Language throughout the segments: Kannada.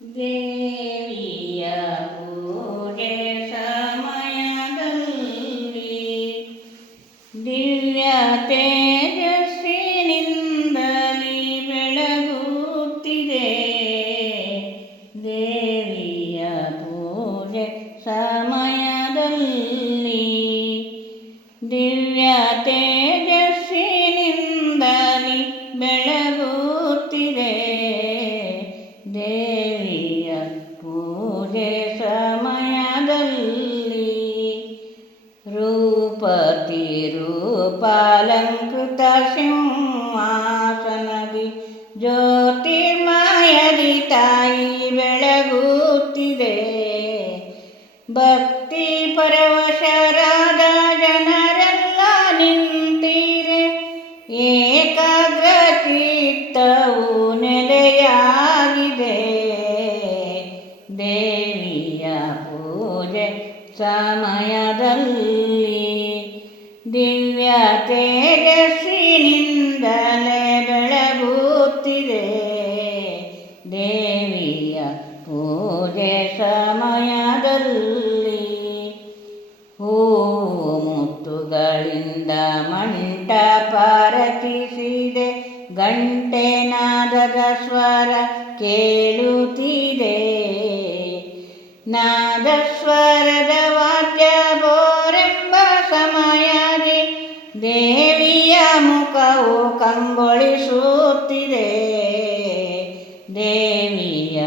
ದೇವಿಯ ಪೂಜೆ ಸಮಯದಲ್ಲಿ ದಿವ್ಯ ತೇಜಸ್ಸಿನಿಂದಲಿ ಬೆಳಗುತ್ತಿದೆ ದೇವಿಯ ಪೂಜೆ ಸಮಯದಲ್ಲಿ ದಿವ್ಯ ರೂಪತಿ ರೂಪಾಲಂಕೃತ ಸಿಂಹಾಸನದಿ ಜ್ಯೋತಿರ್ಮಯದಿ ತಾಯಿ ಬೆಳಗುತ್ತಿದೆ. ಭಕ್ತಿ ಸಮಯದಲ್ಲಿ ದಿವ್ಯ ತೇಜಸ್ವಿನಿಂದಲೇ ಬೆಳಗುತ್ತಿದೆ. ದೇವಿಯ ಪೂಜೆ ಸಮಯದಲ್ಲಿ ಹೂ ಮುತ್ತುಗಳಿಂದ ಮಂಟಪ ರಚಿಸಿದೆ. ಗಂಟೆನಾದದ ಸ್ವರ ಕೇಳುತ್ತಿದೆ. ನಾದಸ್ವರದ ಮುಖವು ಕಂಗೊಳಿಸುತ್ತಿದೆ ದೇವಿಯ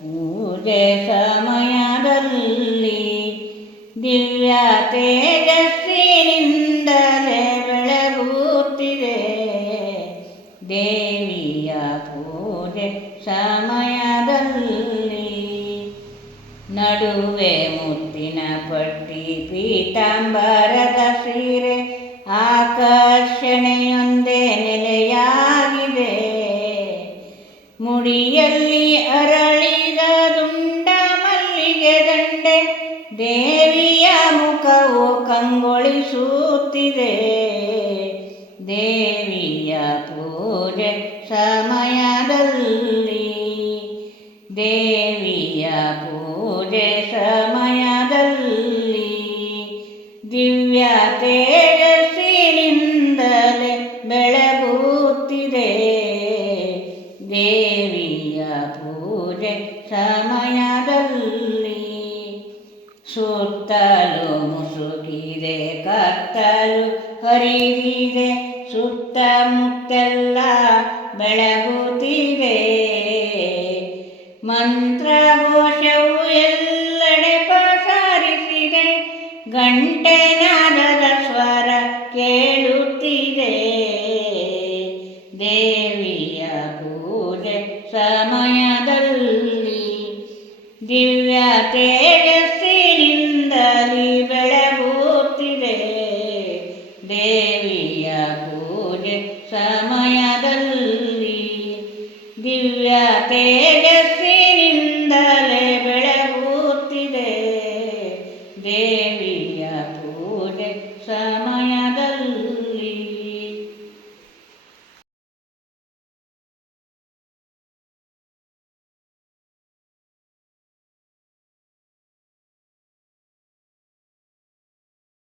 ಪೂಜೆ ಸಮಯದಲ್ಲಿ ದಿವ್ಯ ತೇಜಸ್ಸಿನಿಂದಲೇ ಬೆಳಗುತ್ತಿದೆ. ದೇವಿಯ ಪೂಜೆ ಸಮಯದಲ್ಲಿ ನಡುವೆ ಮುತ್ತಿನ ಪಟ್ಟಿ ಪೀತಾಂಬರದ ಸೀರೆ ಆಕರ್ಷಣೆಯೊಂದೇ ನೆಲೆಯಾಗಿದೆ. ಮುಡಿಯಲ್ಲಿ ಅರಳಿದ ದುಂಡ ಮಲ್ಲಿಗೆ ದಂಡೆ, ದೇವಿಯ ಮುಖವು ಕಂಗೊಳಿಸುತ್ತಿದೆ. ದೇವಿಯ ಪೂಜೆ ಸಮಯದಲ್ಲಿ, ದೇವಿಯ ಪೂಜೆ ಸಮಯದಲ್ಲಿ, ದಿವ್ಯ ಸಮಯದಲ್ಲಿ ಸುತ್ತಲೂ ಮುಸುಕಿದೆ ಕತ್ತಲು ಹರಿದಿದೆ ಸುತ್ತಮುತ್ತೆಲ್ಲ ಬೆಳಗುತ್ತಿದೆ. ಮಂತ್ರಘೋಷವು ಎಲ್ಲೆಡೆ ಪಸರಿಸಿದೆ ಗಂಟೆ ದಿವ್ಯ ತೇಜಸ್ಸಿನಿಂದಲಿ ಬೆಳಗುತ್ತಿದೆ ದೇವಿಯ ಪೂಜೆ ಸಮಯದಲ್ಲಿ ದಿವ್ಯ ತೇ